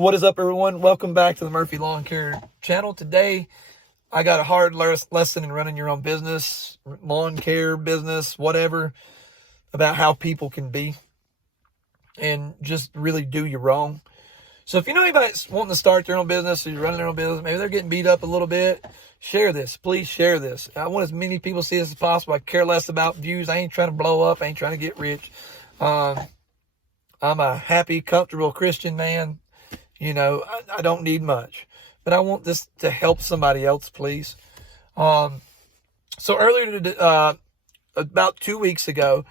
What is up, everyone? Welcome back to the Murphy Lawn Care channel. Today, I got a hard lesson in running your own business, lawn care business, whatever, about how people can be and just really do you wrong. So if you know anybody that's wanting to start their own business or you're running their own business, maybe they're getting beat up a little bit, share this. Please share this. I want as many people to see this as possible. I care less about views. I ain't trying to blow up. I ain't trying to get rich. I'm a happy, comfortable Christian man. You know, I don't need much, but I want this to help somebody else, please. So earlier, about 2 weeks ago,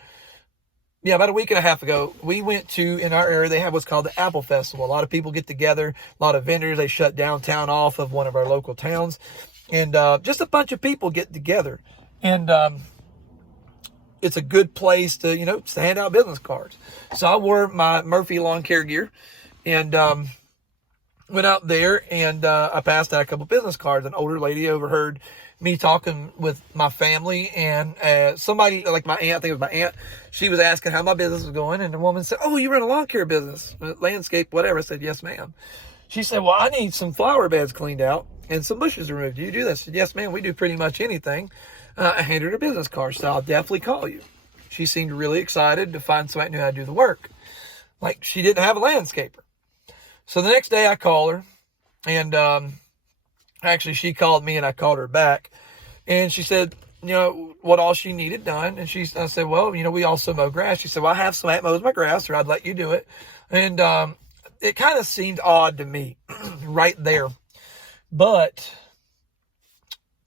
about a week and a half ago, we went to, in our area, they have what's called the Apple Festival. A lot of people get together, a lot of vendors. They shut downtown off of one of our local towns, and just a bunch of people get together. And it's a good place to, to hand out business cards. So I wore my Murphy Lawn Care gear, and went out there, and I passed out a couple business cards. An older lady overheard me talking with my family, and somebody, like my aunt, I think it was my aunt, she was asking how my business was going, and the woman said, "Oh, you run a lawn care business, landscape, whatever." I said, "Yes, ma'am." She said, "Well, I need some flower beds cleaned out and some bushes removed. Do you do this?" I said, "Yes, ma'am, we do pretty much anything." I handed her a business card, so I'll definitely call you. She seemed really excited to find somebody who knew how to do the work. Like, she didn't have a landscaper. So the next day I call her, and actually she called me and I called her back, and she said, what all she needed done. And I said, "Well, we also mow grass." She said, "Well, I have somebody that mows my grass, or I'd let you do it." And it kind of seemed odd to me right there. But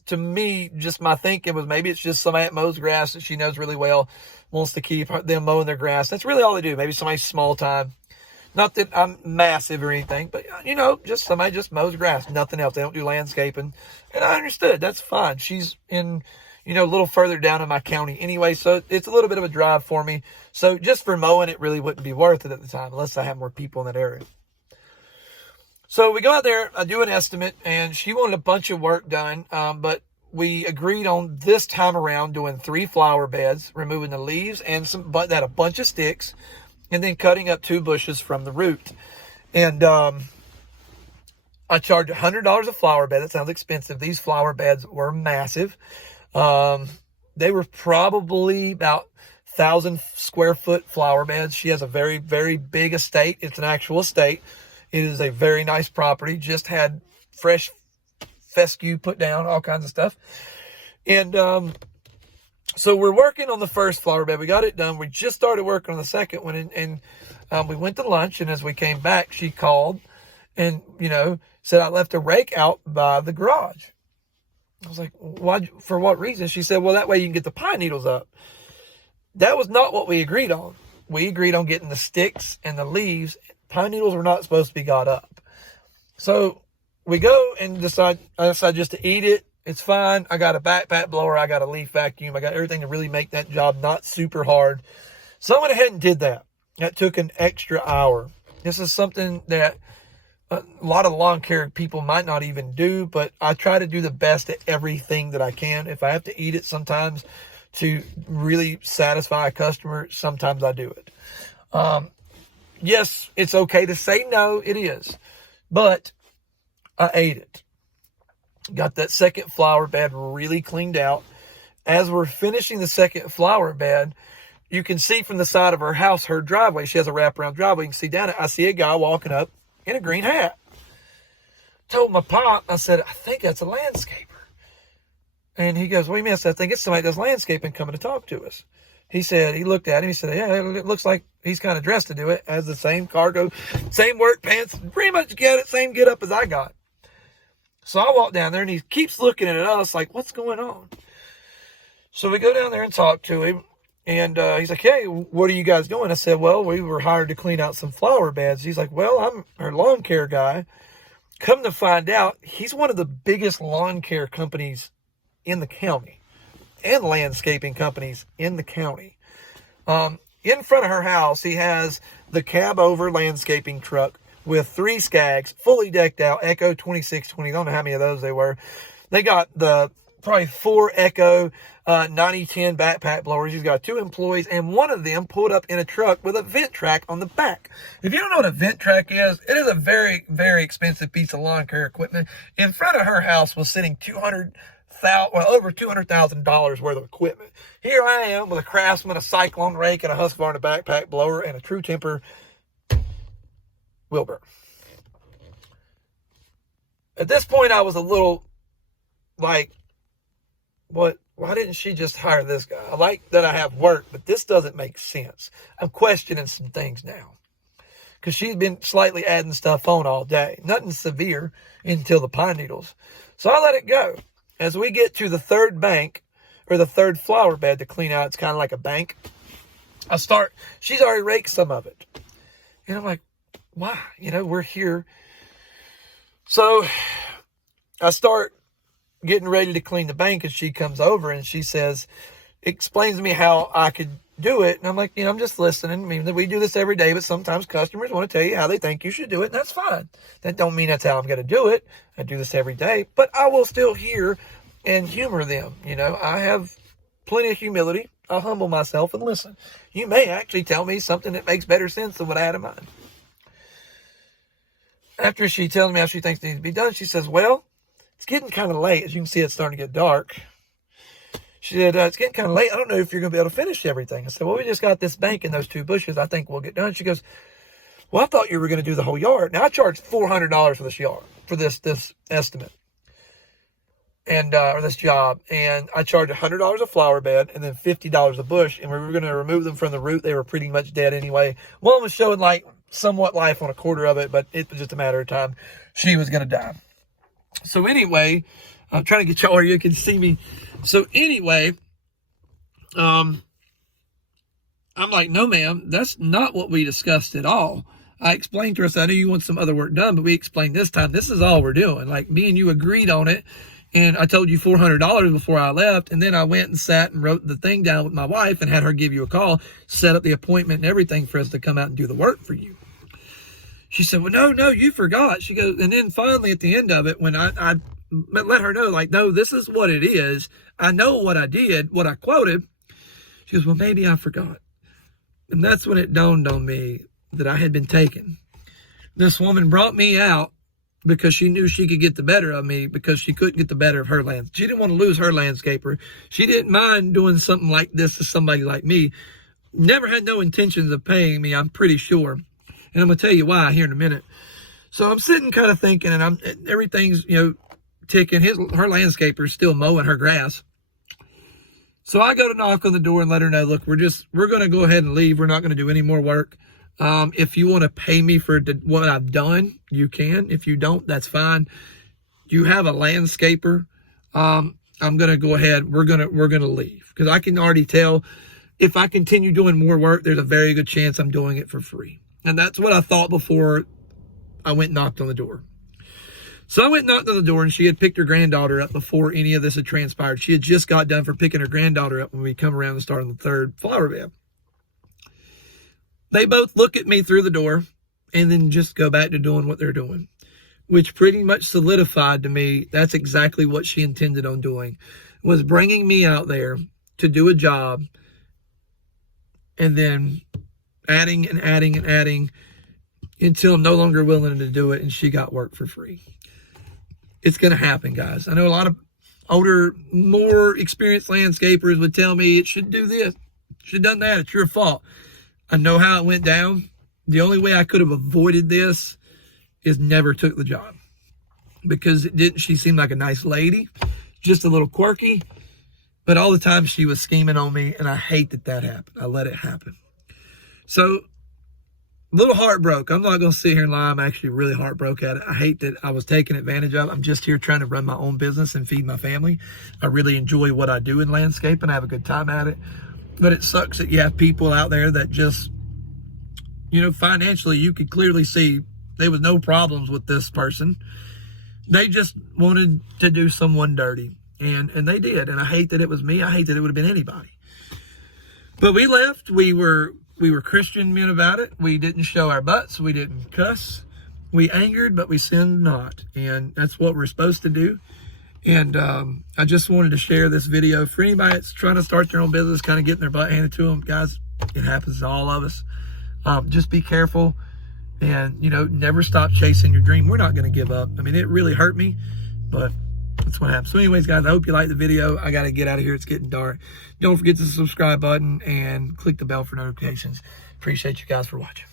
to me, just my thinking was maybe it's just somebody that mows grass that she knows really well, wants to keep them mowing their grass. That's really all they do. Maybe somebody small time. Not that I'm massive or anything, but, just somebody just mows grass, nothing else. They don't do landscaping. And I understood. That's fine. She's in, a little further down in my county anyway, so it's a little bit of a drive for me. So just for mowing, it really wouldn't be worth it at the time, unless I have more people in that area. So we go out there, I do an estimate, and she wanted a bunch of work done, but we agreed on this time around doing 3 flower beds, removing the leaves and a bunch of sticks, and then cutting up 2 bushes from the root. And I charged $100 a flower bed. That sounds expensive. These flower beds were massive. They were probably about 1,000 square foot flower beds. She has a very, very big estate. It's an actual estate. It is a very nice property. Just had fresh fescue put down, all kinds of stuff. And so we're working on the first flower bed. We got it done. We just started working on the second one, and we went to lunch, and as we came back, she called and, said, "I left a rake out by the garage." I was like, "Why? For what reason?" She said, "Well, that way you can get the pine needles up." That was not what we agreed on. We agreed on getting the sticks and the leaves. Pine needles were not supposed to be got up. So we go and I decide just to eat it. It's fine. I got a backpack blower. I got a leaf vacuum. I got everything to really make that job not super hard. So I went ahead and did that. That took an extra hour. This is something that a lot of lawn care people might not even do, but I try to do the best at everything that I can. If I have to eat it sometimes to really satisfy a customer, sometimes I do it. Yes, it's okay to say no. It is. But I ate it. Got that second flower bed really cleaned out. As we're finishing the second flower bed, you can see from the side of her house, her driveway. She has a wraparound driveway. You can see down it. I see a guy walking up in a green hat. Told my pop, I said, "I think that's a landscaper." And he goes, "What do you mean?" I said, "I think it's somebody that does landscaping coming to talk to us." He said, he looked at him. He said, "Yeah, it looks like he's kind of dressed to do it. Has the same cargo, same work pants, pretty much got it, same get up as I got." So I walk down there, and he keeps looking at us like, "What's going on?" So we go down there and talk to him. And he's like, "Hey, what are you guys doing?" I said, "Well, we were hired to clean out some flower beds." He's like, "Well, I'm our lawn care guy." Come to find out, he's one of the biggest lawn care companies in the county and landscaping companies in the county. In front of her house, he has the cab over landscaping truck with 3 Skags, fully decked out, Echo 2620. I don't know how many of those they were. They got the probably 4 Echo 9010 backpack blowers. He's got 2 employees, and one of them pulled up in a truck with a vent track on the back. If you don't know what a vent track is, it is a very, very expensive piece of lawn care equipment. In front of her house was sitting over $200,000 worth of equipment. Here I am with a Craftsman, a Cyclone rake, and a Husqvarna backpack blower, and a True Temper Wilbur. At this point, I was a little like, what? Why didn't she just hire this guy? I like that I have work, but this doesn't make sense. I'm questioning some things now, because she's been slightly adding stuff on all day. Nothing severe until the pine needles. So I let it go. As we get to the third bank, or the third flower bed to clean out, it's kind of like a bank. She's already raked some of it. And I'm like, why? We're here. So I start getting ready to clean the bank, and she comes over and she explains to me how I could do it. And I'm like, I'm just listening. I mean, we do this every day, but sometimes customers want to tell you how they think you should do it, and that's fine. That don't mean that's how I'm going to do it. I do this every day, but I will still hear and humor them. I have plenty of humility. I'll humble myself and listen. You may actually tell me something that makes better sense than what I had in mind. After she tells me how she thinks it needs to be done, she says, well, it's getting kind of late. As you can see, it's starting to get dark. She said, it's getting kind of late. I don't know if you're going to be able to finish everything. I said, well, we just got this bank and those 2 bushes. I think we'll get done. She goes, well, I thought you were going to do the whole yard. Now, I charged $400 for this yard, for this estimate, and or this job. And I charged $100 a flower bed and then $50 a bush. And we were going to remove them from the root. They were pretty much dead anyway. One was showing like somewhat life on a quarter of it, but it was just a matter of time. She was going to die. So anyway, I'm trying to get y'all where you can see me. So anyway, I'm like, no, ma'am, that's not what we discussed at all. I explained to her, I know you want some other work done, but we explained this time, this is all we're doing. Like, me and you agreed on it. And I told you $400 before I left. And then I went and sat and wrote the thing down with my wife and had her give you a call, set up the appointment and everything for us to come out and do the work for you. She said, well, no, you forgot. She goes, and then finally at the end of it, when I let her know, like, no, this is what it is. I know what I did, what I quoted. She goes, well, maybe I forgot. And that's when it dawned on me that I had been taken. This woman brought me out because she knew she could get the better of me, because she couldn't get the better of her land. She didn't want to lose her landscaper. She didn't mind doing something like this to somebody like me. Never had no intentions of paying me, I'm pretty sure. And I'm going to tell you why here in a minute. So I'm sitting kind of thinking, and everything's, ticking. Her landscaper's still mowing her grass. So I go to knock on the door and let her know, look, we're going to go ahead and leave. We're not going to do any more work. If you want to pay me for what I've done, you can. If you don't, that's fine. You have a landscaper. I'm going to go ahead. We're going to leave, because I can already tell if I continue doing more work, there's a very good chance I'm doing it for free. And that's what I thought before I went and knocked on the door. So I went and knocked on the door, and she had picked her granddaughter up before any of this had transpired. She had just got done for picking her granddaughter up when we come around and start on the third flower bed. They both look at me through the door and then just go back to doing what they're doing, which pretty much solidified to me that's exactly what she intended on doing, was bringing me out there to do a job and then adding and adding and adding until I'm no longer willing to do it, and she got work for free. It's going to happen, guys. I know a lot of older, more experienced landscapers would tell me it should do this, should have done that, it's your fault. I know how it went down. The only way I could have avoided this is never took the job, because she seemed like a nice lady, just a little quirky, but all the time she was scheming on me, and I hate that happened. I let it happen. So, a little heartbroken. I'm not going to sit here and lie. I'm actually really heartbroken at it. I hate that I was taken advantage of. I'm just here trying to run my own business and feed my family. I really enjoy what I do in landscape, and I have a good time at it. But it sucks that you have people out there that just, financially, you could clearly see there was no problems with this person. They just wanted to do someone dirty, and they did. And I hate that it was me. I hate that it would have been anybody. But we left. We were Christian men about it. We didn't show our butts. We didn't cuss. We angered, but we sinned not. And that's what we're supposed to do. And I just wanted to share this video for anybody that's trying to start their own business, kind of getting their butt handed to them. Guys, it happens to all of us. Just be careful and, you know, never stop chasing your dream. We're not going to give up. I mean, it really hurt me, but that's what happens. So anyways, guys, I hope you liked the video. I got to get out of here. It's getting dark. Don't forget the subscribe button and click the bell for notifications. Appreciate you guys for watching.